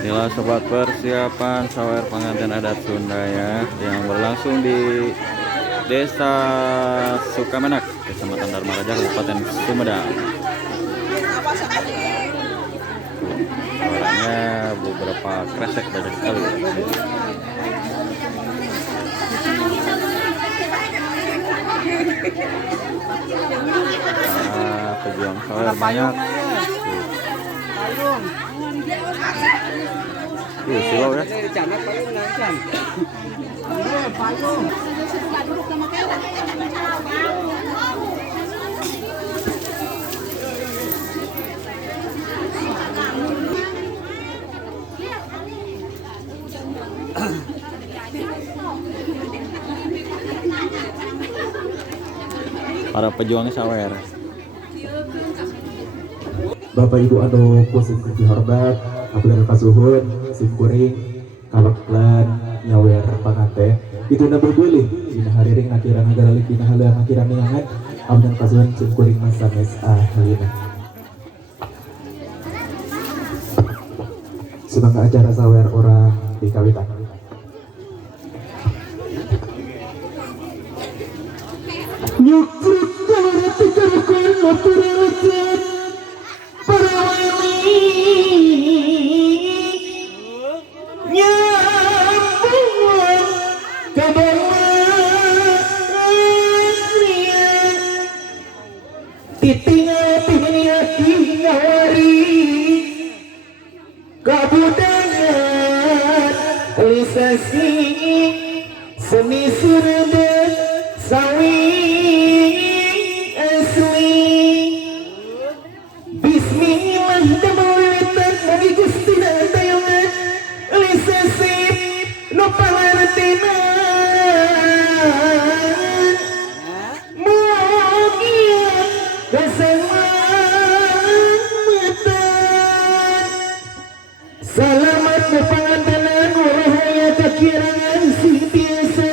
Inilah sobat persiapan sawer pengantin adat Sunda ya, yang berlangsung di Desa Sukamenak, Kecamatan Dharmaraja, Kabupaten Sumedang. Suaranya beberapa kresek banyak sekali. Pejuang sawer banyak. Silau ya. Para pejuang sawer. Bapak Ibu anu pusim dihormat, abdul kasuhun, simkuring, kaloklan, nyawer panganten, itu nabi boleh. Dina hariring akhiran agaralik dina halang akhiran niangan, abdul kasuhun simkuring masanes ahlina. Semoga acara sawer orang di kawitan. Nyukrut kawarati karukun operat para wali nyambung kabawaria titinga timiniati nyawari kabudayan lisasi seni surda sawi asli. Bismillah damawilitan magi gusti na tayangan lisasip no pangartinan mugia keselamatan selamat berpangantanan wahaya kekirangan si biasa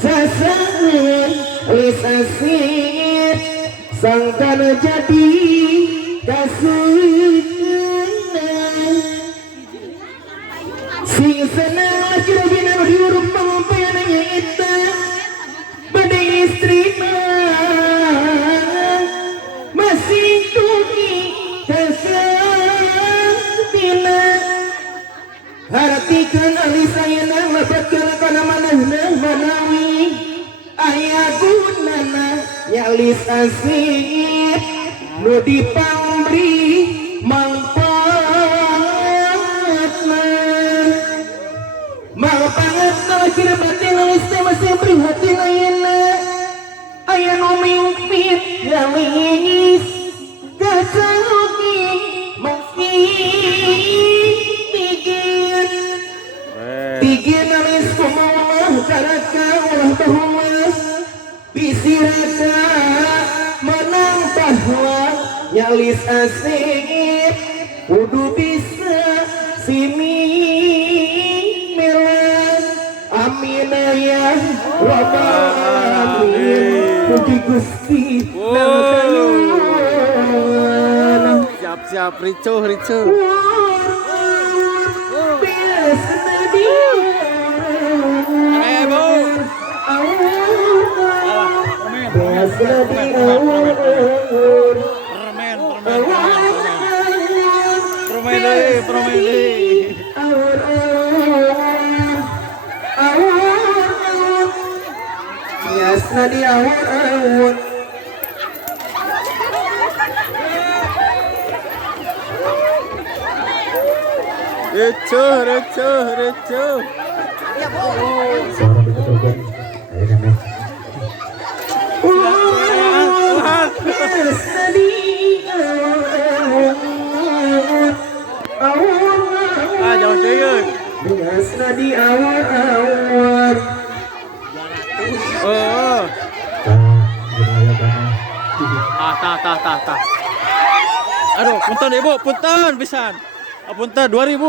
sasaran lisasip sangkana jadi kasunan sing senang kira-kira diurut pengumpayannya itu pada istri masih tuhi kasabila haratikan alis saya nang lepatkan kana manahna manawi ayah gunana nyalis asik nu dipambri mangpangatna kira batin alis teh masih prihatin ayeuna aya nu mimpit galingis kasaluki masih tigin alis kumaha karaka ulah bahumas bisiraka menang bahwa nyalis asik kudu bisa simi melan amin ya rabbal alamin mugi gusti Siap-siap ricuh. Nadi awur Recuh. suara betul-betul ayo kami Jauh deh. Bias nadi awur Oh. Tah. Aduh, punten ibu, punten pisan. Punten 2000.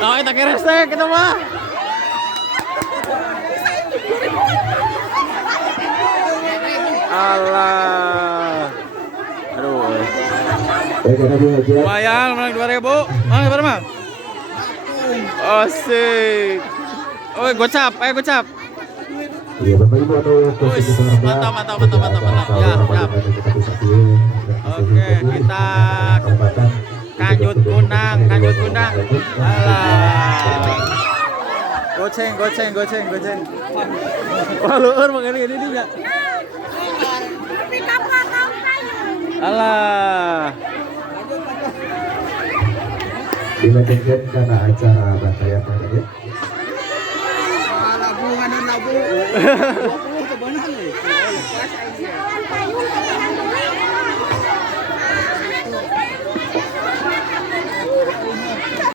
Nah, eta keres teh kita mah. Alah. Aduh. Baik, karena Bu Haja. Lumayan menang 2.000. Mana berapa, Mang? Asik. Oh, gocap, ayo gocap. Iya, Bapak Ibu anu kursi Wis, kita hormat. mantap. Ya, siap. Kita bisa pilih. Oke, kita kanjut kunang. Alah. Goceng. Wah, luar mengenai ini dia. Alah. Dilanjutkan karena acara bantaya pada ya. Labu.